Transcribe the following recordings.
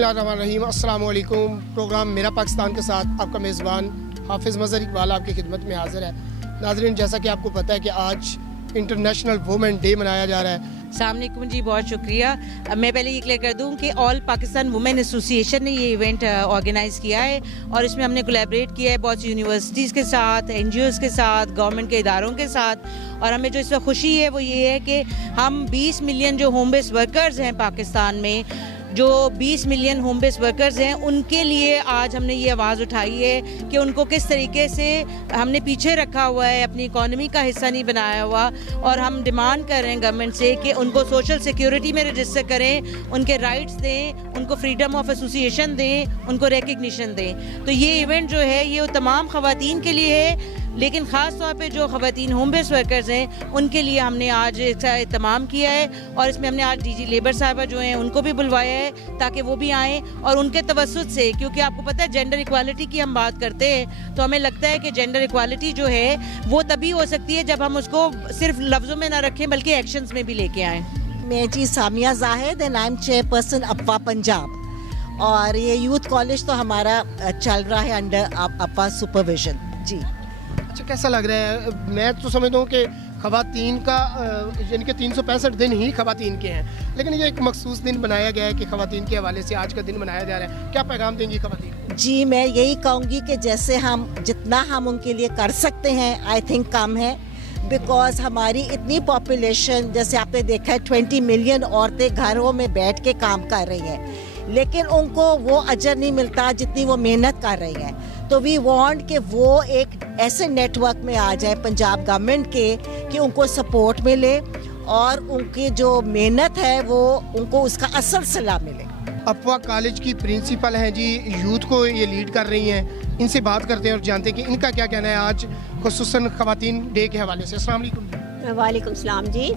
बिस्मिल्लाहिर्रहमानिर्रहीम। अस्सलाम वालेकुम। प्रोग्राम मेरा पाकिस्तान के साथ आपका मेज़बान हाफिज़ मज़हर इकबाल आपकी खिदमत में हाज़िर है। नाज़रीन, जैसा कि आपको पता है कि आज इंटरनेशनल वुमेन डे मनाया जा रहा है। अस्सलाम वालेकुम जी, बहुत शुक्रिया। मैं पहले ये क्लियर कर दूं कि ऑल पाकिस्तान वुमेन एसोसिएशन ने ये इवेंट ऑर्गेनाइज़ किया है और इसमें हमने कोलैबोरेट किया है बहुत सी यूनिवर्सिटीज़ के साथ, NGOs के साथ, गवर्नमेंट के इदारों के साथ। और हमें जो इस वक्त खुशी है वो ये है कि हम 20 मिलियन जो होम बेस्ड वर्कर्स हैं पाकिस्तान में, जो 20 मिलियन होम बेस्ड वर्कर्स हैं, उनके लिए आज हमने ये आवाज़ उठाई है कि उनको किस तरीके से हमने पीछे रखा हुआ है, अपनी इकॉनमी का हिस्सा नहीं बनाया हुआ। और हम डिमांड कर रहे हैं गवर्नमेंट से कि उनको सोशल सिक्योरिटी में रजिस्टर करें, उनके राइट्स दें, उनको फ्रीडम ऑफ एसोसिएशन दें, उनको रिकग्निशन दें। तो ये इवेंट जो है ये तमाम ख़वातीन के लिए है, लेकिन ख़ास तौर पे जो ख़वातीन होम बेस्ड वर्कर्स हैं उनके लिए हमने आज इसका एहतमाम किया है। और इसमें हमने आज DG लेबर साहबा जो हैं उनको भी बुलवाया है ताकि वो भी आएँ और उनके तवस्सुत से, क्योंकि आपको पता है जेंडर इक्वालिटी की हम बात करते हैं तो हमें लगता है कि जेंडर इक्वालिटी जो है वो तभी हो सकती है जब हम उसको सिर्फ लफ्ज़ों में ना रखें बल्कि एक्शंस में भी लेके आएँ। मैं जी Samia Zahid and I am chairperson अप्पा पंजाब, और ये यूथ कॉलेज तो हमारा चल रहा है अंडर अप्पा सुपरविजन जी। अच्छा, कैसा लग रहा है? मैं तो समझता हूँ कि ख़वातीन का यानी कि 365 दिन ही ख़वातीन के हैं, लेकिन ये एक मखसूस दिन बनाया गया है कि ख़वातीन के हवाले से आज का दिन मनाया जा रहा है। क्या पैगाम देंगी ख़वातीन? जी, मैं यही कहूँगी कि जैसे हम जितना हम उनके लिए कर सकते हैं आई थिंक कम है, बिकॉज हमारी इतनी पॉपुलेशन, जैसे आपने देखा है 20 मिलियन औरतें घरों में बैठ के काम कर रही हैं, लेकिन उनको वो अजर नहीं मिलता जितनी वो मेहनत कर रही हैं। तो वी वांट कि वो एक ऐसे नेटवर्क में आ जाए पंजाब गवर्नमेंट के कि उनको सपोर्ट मिले और उनकी जो मेहनत है वो उनको उसका असल सिला मिले। अप्पा कॉलेज की प्रिंसिपल हैं जी, यूथ को ये लीड कर रही हैं। इनसे बात करते हैं और जानते हैं कि इनका क्या कहना है आज खुसूसन ख़वातीन डे के हवाले से। अस्सलाम वालेकुम। वालेकुम सलाम जी।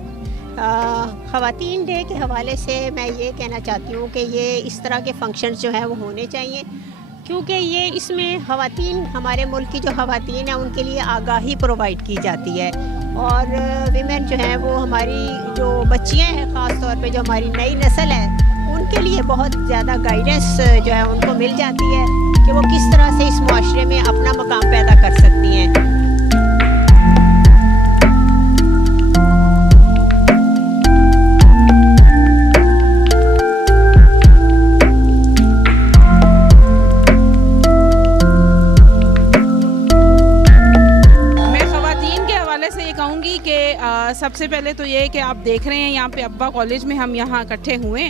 ख़वातीन डे के हवाले से मैं ये कहना चाहती हूँ कि ये इस तरह के फंक्शंस जो हैं वो होने चाहिए, क्योंकि ये इसमें ख़वातीन, हमारे मुल्क की जो ख़वातीन हैं उनके लिए आगाही प्रोवाइड की जाती है। और विमेन जो हैं वो हमारी जो बच्चियाँ हैं, ख़ास तौर पे जो हमारी नई नस्ल है, उनके लिए बहुत ज़्यादा गाइडेंस जो है उनको मिल जाती है कि वो किस तरह से इस मुआशरे में अपना मकाम पैदा कर सकती हैं। सबसे पहले तो ये है कि आप देख रहे हैं यहाँ पे अब्बा कॉलेज में हम यहाँ इकट्ठे हुए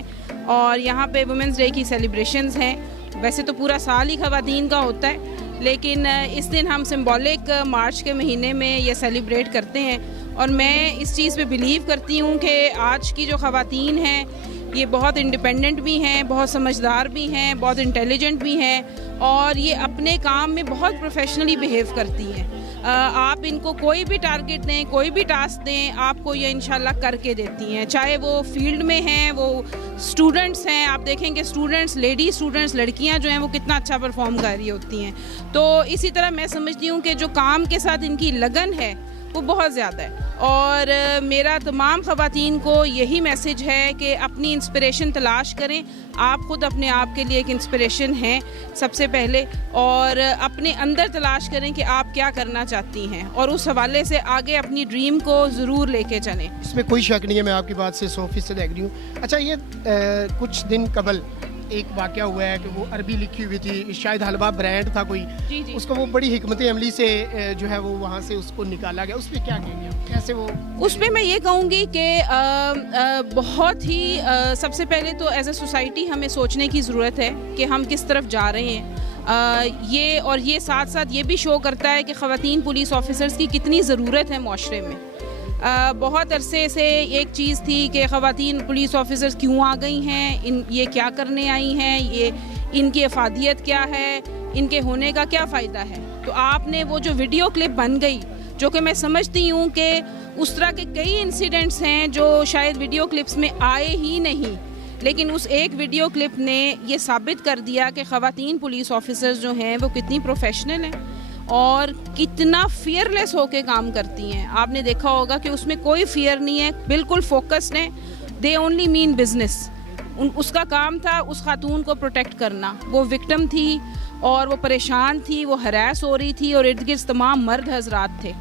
और यहाँ पे वुमेंस डे की सेलिब्रेशंस हैं। वैसे तो पूरा साल ही ख़वातीन का होता है, लेकिन इस दिन हम सिंबॉलिक मार्च के महीने में ये सेलिब्रेट करते हैं। और मैं इस चीज़ पे बिलीव करती हूँ कि आज की जो ख़वातीन हैं ये बहुत इंडिपेंडेंट भी हैं, बहुत समझदार भी हैं, बहुत इंटेलिजेंट भी हैं और ये अपने काम में बहुत प्रोफेशनली बिहेव करती हैं। आप इनको कोई भी टारगेट दें, कोई भी टास्क दें, आपको ये इंशाल्लाह करके देती हैं। चाहे वो फील्ड में हैं, वो स्टूडेंट्स हैं, आप देखेंगे स्टूडेंट्स, लेडी स्टूडेंट्स, लड़कियां जो हैं वो कितना अच्छा परफॉर्म कर रही होती हैं। तो इसी तरह मैं समझती हूँ कि जो काम के साथ इनकी लगन है वो बहुत ज़्यादा है। और मेरा तमाम ख़वातीन को यही मैसेज है कि अपनी इंस्पिरेशन तलाश करें। आप ख़ुद अपने आप के लिए एक इंस्पिरेशन हैं सबसे पहले, और अपने अंदर तलाश करें कि आप क्या करना चाहती हैं और उस हवाले से आगे अपनी ड्रीम को ज़रूर लेके चलें। इसमें कोई शक नहीं है, मैं आपकी बात से 100% एग्री हूँ। अच्छा, ये कुछ दिन कबल एक वाक़या हुआ है कि वो अरबी लिखी हुई थी, शायद हलवा ब्रांड था कोई, जी। उसको वो बड़ी हिकमत अमली से जो है वो वहाँ से उसको निकाला गया। उस पर क्या कहेंगे, कैसे वो? उस पर मैं ये कहूँगी कि बहुत ही सबसे पहले तो एज ए सोसाइटी हमें सोचने की ज़रूरत है कि हम किस तरफ जा रहे हैं। ये साथ साथ ये भी शो करता है कि ख़वातीन पुलिस ऑफिसर्स की कितनी ज़रूरत है माशरे में। बहुत अरसे से एक चीज़ थी कि ख़वातीन पुलिस ऑफिसर्स क्यों आ गई हैं, ये क्या करने आई हैं, ये इनकी अफादियत क्या है, इनके होने का क्या फ़ायदा है। तो आपने वो जो वीडियो क्लिप बन गई, जो कि मैं समझती हूँ कि उस तरह के कई इंसिडेंट्स हैं जो शायद वीडियो क्लिप्स में आए ही नहीं, लेकिन उस एक वीडियो क्लिप ने ये साबित कर दिया कि ख़वातीन पुलिस ऑफिसर्स जो हैं वो कितनी प्रोफेशनल हैं और कितना फियरलेस होके काम करती हैं। आपने देखा होगा कि उसमें कोई फियर नहीं है, बिल्कुल फोकस्ड है। They only mean business. उसका काम था उस खातून को प्रोटेक्ट करना। वो विक्टिम थी और वो परेशान थी, वो हरास हो रही थी और इर्द गिर्द तमाम मर्द हजरात थे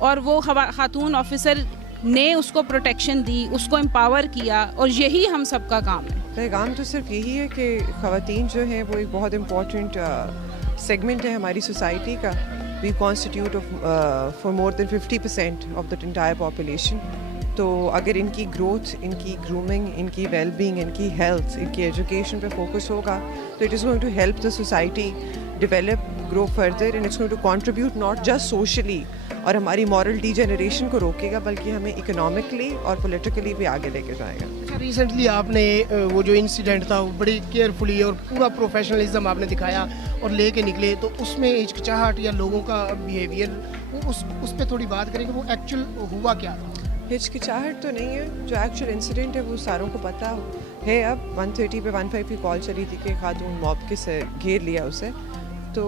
और वो खातून ऑफिसर ने उसको प्रोटेक्शन दी, उसको एम्पावर किया और यही हम सब का काम है। पैगाम तो सिर्फ यही है कि ख़वातीन जो हैं वो एक बहुत इम्पॉर्टेंट सेगमेंट है हमारी सोसाइटी का। We constitute for more than 50% of the entire population. तो अगर इनकी ग्रोथ, इनकी ग्रूमिंग, इनकी वेलबींग, इनकी हेल्थ, इनकी एजुकेशन पे फोकस होगा तो it is going to help the society develop, grow further and it's going to contribute not just socially और हमारी मॉरल डीजेनरेशन को रोकेगा बल्कि हमें इकोनॉमिकली और पॉलिटिकली भी आगे लेके जाएगा। अच्छा, रिसेंटली आपने वो जो इंसिडेंट था वो बड़ी केयरफुली और पूरा प्रोफेशनलिज्म आपने दिखाया और लेके निकले, तो उसमें हिचकिचाहट या लोगों का बिहेवियर उस पर थोड़ी बात करेंगे, वो एक्चुअल हुआ क्या था? हिचकिचाहट तो नहीं है, जो एक्चुअल इंसिडेंट है वो सारों को पता है। अब 130 पे 15 की कॉल चली थी कि खातून मॉब के से घेर लिया उसे। तो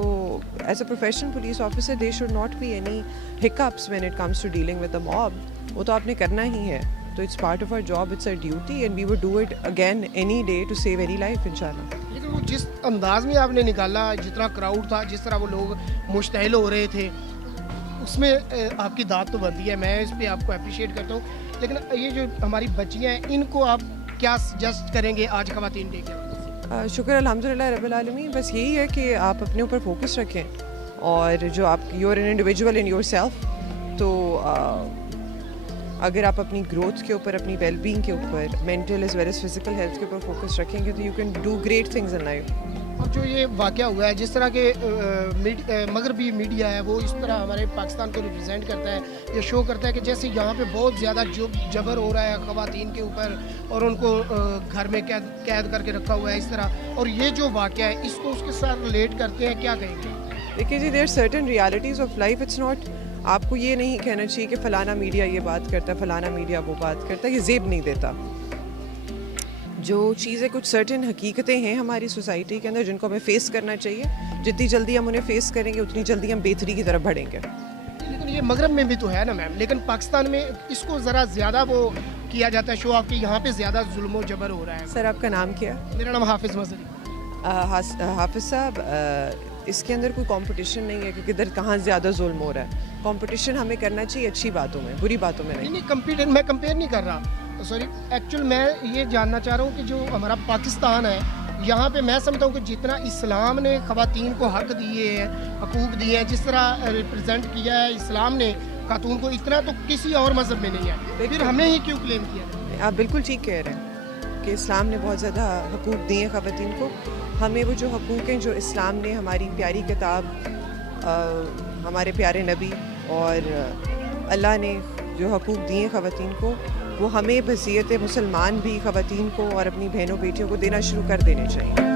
as a professional police officer they should not be any hiccups when it comes to dealing with the mob. वो तो आपने करना ही है, तो it's part of our job, it's our duty and we would do it again any day to save any life इंशाल्लाह। लेकिन वो जिस अंदाज में आपने निकाला, जितना क्राउड था, जिस तरह वो लोग मुश्तइल हो रहे थे, उसमें आपकी दाद तो बनती है, मैं इस पर आपको अप्रिशिएट करता हूँ। लेकिन ये जो हमारी बच्चियाँ हैं, इनको आप क्या सजेस्ट करेंगे आज ख़वातीन डे के? शुक्र अल्हम्दुलिल्लाह रब्बिल आलमीन। बस यही है कि आप अपने ऊपर फोकस रखें और जो आप you are an individual in yourself, तो अगर आप अपनी ग्रोथ के ऊपर, अपनी वेलबींग के ऊपर, mental as well as physical health के ऊपर फोकस रखेंगे तो you can do great things in life. और जो ये वाक़या हुआ है, जिस तरह के मगरबी मीडिया है वो इस तरह हमारे पाकिस्तान को रिप्रेजेंट करता है, ये शो करता है कि जैसे यहाँ पे बहुत ज़्यादा जबर हो रहा है ख़वातीन के ऊपर और उनको घर में कैद करके रखा हुआ है इस तरह, और ये जो वाक़या है इसको उसके साथ रिलेट करते हैं, क्या कहेंगे? देखिए जी, there certain realities of life. It's not, आपको ये नहीं कहना चाहिए कि फ़लाना मीडिया ये बात करता है, फ़लाना मीडिया वो बात करता है, ये ज़ेब नहीं देता। जो चीज़ें, कुछ सर्टेन हकीकतें हैं हमारी सोसाइटी के अंदर जिनको हमें फ़ेस करना चाहिए। जितनी जल्दी हम उन्हें फ़ेस करेंगे उतनी जल्दी हम बेहतरी की तरफ बढ़ेंगे। लेकिन ये मगरब में भी तो है ना मैम, लेकिन पाकिस्तान में इसको ज़रा ज़्यादा वो किया जाता है शो ऑफ, कि यहाँ पे ज़्यादा जुल्म जबर हो रहा है। सर आपका नाम क्या है? मेरा नाम हाफिज़ मज़हरी। हाफिज़ साहब, इसके अंदर कोई कंपटीशन नहीं है कि किधर कहाँ ज़्यादा जुल्म हो रहा है। कंपटीशन हमें करना चाहिए अच्छी बातों में, बुरी बातों में नहीं। मैं कंपेयर नहीं कर रहा, सॉरी, एक्चुअल मैं ये जानना चाह रहा हूँ कि जो हमारा पाकिस्तान है, यहाँ पे मैं समझता हूँ कि जितना इस्लाम ने ख़वातीन को हक़ दिए हैं, हकूक़ दिए हैं, जिस तरह रिप्रेजेंट किया है इस्लाम ने खातून को, इतना तो किसी और मज़हब में नहीं है। फिर हमें ही क्यों क्लेम किया? आप बिल्कुल ठीक कह रहे हैं कि इस्लाम ने बहुत ज़्यादा हकूक़ दिए हैं ख़वातीन को। हमें वो जो हकूक़ हैं जो इस्लाम ने, हमारी प्यारी किताब, हमारे प्यारे नबी और अल्लाह ने जो हकूक़ दिए हैं ख़वातीन को, वो हमें बहसीयत मुसलमान भी ख़वातीन को और अपनी बहनों बेटियों को देना शुरू कर देने चाहिए।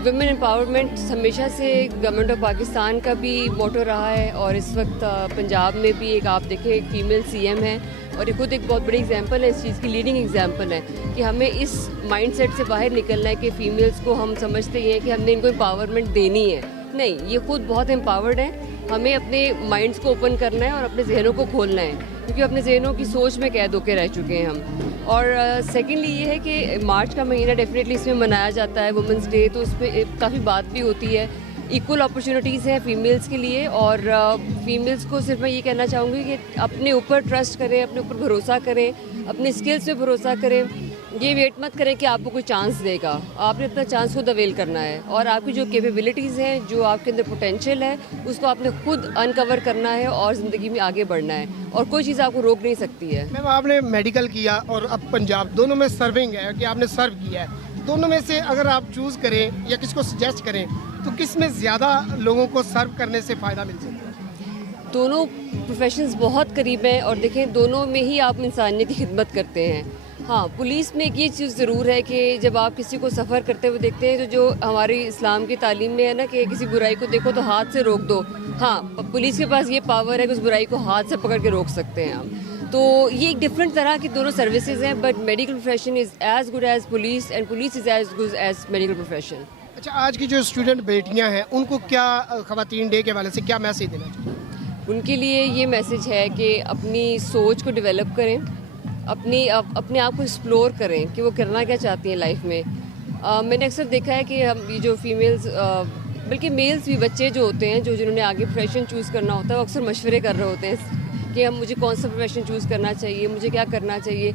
विमेन एम्पावरमेंट हमेशा से गवर्नमेंट ऑफ पाकिस्तान का भी मोटो रहा है और इस वक्त पंजाब में भी एक, आप देखें, एक फ़ीमेल सीएम है और ये खुद एक बहुत बड़ी एग्जांपल है, इस चीज़ की लीडिंग एग्जांपल है कि हमें इस माइंडसेट से बाहर निकलना है कि फ़ीमेल्स को हम समझते हैं कि हमने इनको एम्पावरमेंट देनी है। नहीं, ये खुद बहुत एम्पावर्ड है। हमें अपने माइंड्स को ओपन करना है और अपने जहनों को खोलना है, क्योंकि अपने जहनों की सोच में कैद होकर रह चुके हैं हम। और सेकेंडली ये है कि मार्च का महीना डेफिनेटली इसमें मनाया जाता है, वुमेंस डे, तो उस पर काफ़ी बात भी होती है। इक्वल अपॉर्चुनिटीज़ हैं फ़ीमेल्स के लिए और फ़ीमेल्स को सिर्फ मैं ये कहना चाहूँगी कि अपने ऊपर ट्रस्ट करें, अपने ऊपर भरोसा करें, अपने स्किल्स पे भरोसा करें। یہ ویٹ مت کریں کہ آپ کو کوئی چانس دے گا. آپ نے اپنا چانس خود اویل کرنا ہے, اور آپ کی جو کیپیبلٹیز ہیں, جو آپ کے اندر پوٹینشیل ہے, اس کو آپ نے خود انکور کرنا ہے اور زندگی میں آگے بڑھنا ہے, اور کوئی چیز آپ کو روک نہیں سکتی ہے. میم آپ نے میڈیکل کیا اور اب پنجاب, دونوں میں سرونگ ہے کہ آپ نے سرو کیا ہے, دونوں میں سے اگر آپ چوز کریں یا کس کو سجیسٹ کریں تو کس میں زیادہ لوگوں کو سرو کرنے سے فائدہ مل سکتا ہے؟ دونوں پروفیشنز بہت قریب ہیں, اور دیکھیں دونوں میں ہی آپ انسانیت کی خدمت کرتے ہیں. ہاں, پولیس میں ایک یہ چیز ضرور ہے کہ جب آپ کسی کو سفر کرتے ہوئے دیکھتے ہیں تو جو ہماری اسلام کی تعلیم میں ہے نا کہ کسی برائی کو دیکھو تو ہاتھ سے روک دو, ہاں پولیس کے پاس یہ پاور ہے کہ اس برائی کو ہاتھ سے پکڑ کے روک سکتے ہیں ہم. تو یہ ایک ڈفرینٹ طرح کی دونوں سروسز ہیں, but medical profession is as good as police, and police is as good as medical profession. اچھا, آج کی جو اسٹوڈنٹ بیٹیاں ہیں ان کو کیا خواتین ڈے کے حوالے سے کیا میسیج دینا چاہیے؟ ان کے لیے یہ میسیج ہے کہ اپنی سوچ کو ڈیولپ کریں, اپنے آپ کو ایکسپلور کریں کہ وہ کرنا کیا چاہتی ہیں لائف میں. میں نے اکثر دیکھا ہے کہ ہم یہ جو فیمیلز, بلکہ میلز بھی, بچے جو ہوتے ہیں جنہوں نے آگے پروفیشن چوز کرنا ہوتا ہے, وہ اکثر مشورے کر رہے ہوتے ہیں کہ مجھے کون سا پروفیشن چوز کرنا چاہیے, مجھے کیا کرنا چاہیے.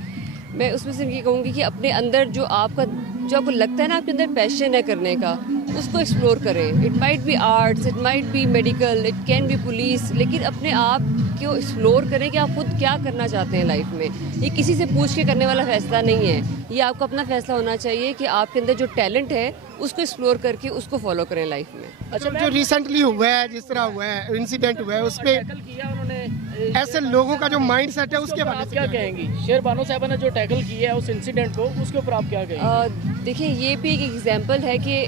میں اس میں سے یہ کہوں گی کہ اپنے اندر جو آپ کو لگتا ہے نا آپ کے اندر پیشن ہے کرنے کا, اس کو ایکسپلور کریں. It might be arts, it might be medical, it can be police, لیکن اپنے آپ کو ایکسپلور کریں کہ آپ خود کیا کرنا چاہتے ہیں لائف میں. یہ کسی سے پوچھ کے کرنے والا فیصلہ نہیں ہے, یہ آپ کو اپنا فیصلہ ہونا چاہیے کہ آپ کے اندر جو ٹیلنٹ ہے اس کو ایکسپلور کر کے اس کو فالو کریں لائف میں. اچھا, جو ریسنٹلی ہوا ہے, جس طرح ہوا ہے, انسیڈنٹ ہوا ہے, اس پہ ایسے لوگوں کا جو مائنڈ سیٹ ہے اس کے بارے میں کیا کہیں گی؟ شیر بانو صاحبہ نے جو ٹیکل کیا ہے اس انسیڈنٹ کو, اس کے اوپر آپ کیا کہیں گے؟ دیکھیں, یہ بھی ایک ایگزامپل ہے کہ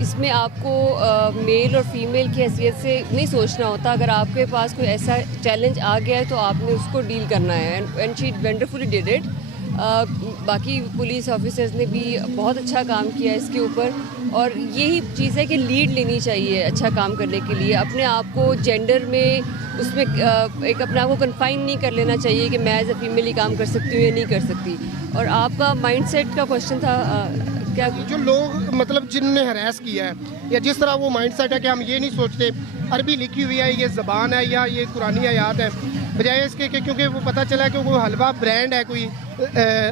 اس میں آپ کو میل اور فیمیل کی حیثیت سے نہیں سوچنا ہوتا. اگر آپ کے پاس کوئی ایسا چیلنج آ گیا ہے تو آپ نے اس کو ڈیل کرنا ہے, and she wonderfully did it. باقی پولیس آفیسرز نے بھی بہت اچھا کام کیا ہے اس کے اوپر, اور یہی چیز ہے کہ لیڈ لینی چاہیے اچھا کام کرنے کے لیے. اپنے آپ کو جینڈر میں اس میں ایک اپنے آپ کو کنفائن نہیں کر لینا چاہیے کہ میں ایز اے فیمیل ہی کام کر سکتی ہوں یا نہیں کر سکتی. اور آپ کا مائنڈ سیٹ کا کوشچن تھا کیا؟ جو لوگ مطلب جن نے ہراس کیا ہے, یا جس طرح وہ مائنڈ سیٹ ہے کہ ہم یہ نہیں سوچتے عربی لکھی ہوئی ہے, یہ زبان ہے, یا یہ قرآنی آیات ہے, بجائے اس کے کہ کیونکہ وہ پتہ چلا کہ وہ حلوہ برانڈ ہے کوئی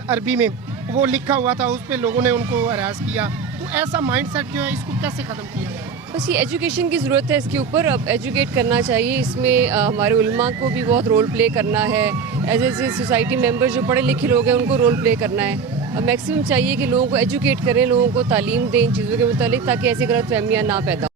عربی میں, وہ لکھا ہوا تھا, اس پہ لوگوں نے ان کو ہراس کیا. تو ایسا مائنڈ سیٹ جو ہے اس کو کیسے ختم کیا جائے؟ بس یہ ایجوکیشن کی ضرورت ہے اس کے اوپر. اب ایجوکیٹ کرنا چاہیے, اس میں ہمارے علماء کو بھی بہت رول پلے کرنا ہے. ایز اے سوسائٹی ممبر جو پڑھے لکھے لوگ ہیں ان کو رول پلے کرنا ہے. اب میکسیمم چاہیے کہ لوگوں کو ایجوکیٹ کریں, لوگوں کو تعلیم دیں ان چیزوں کے متعلق, تاکہ ایسی غلط فہمیاں نہ پیدا ہوں.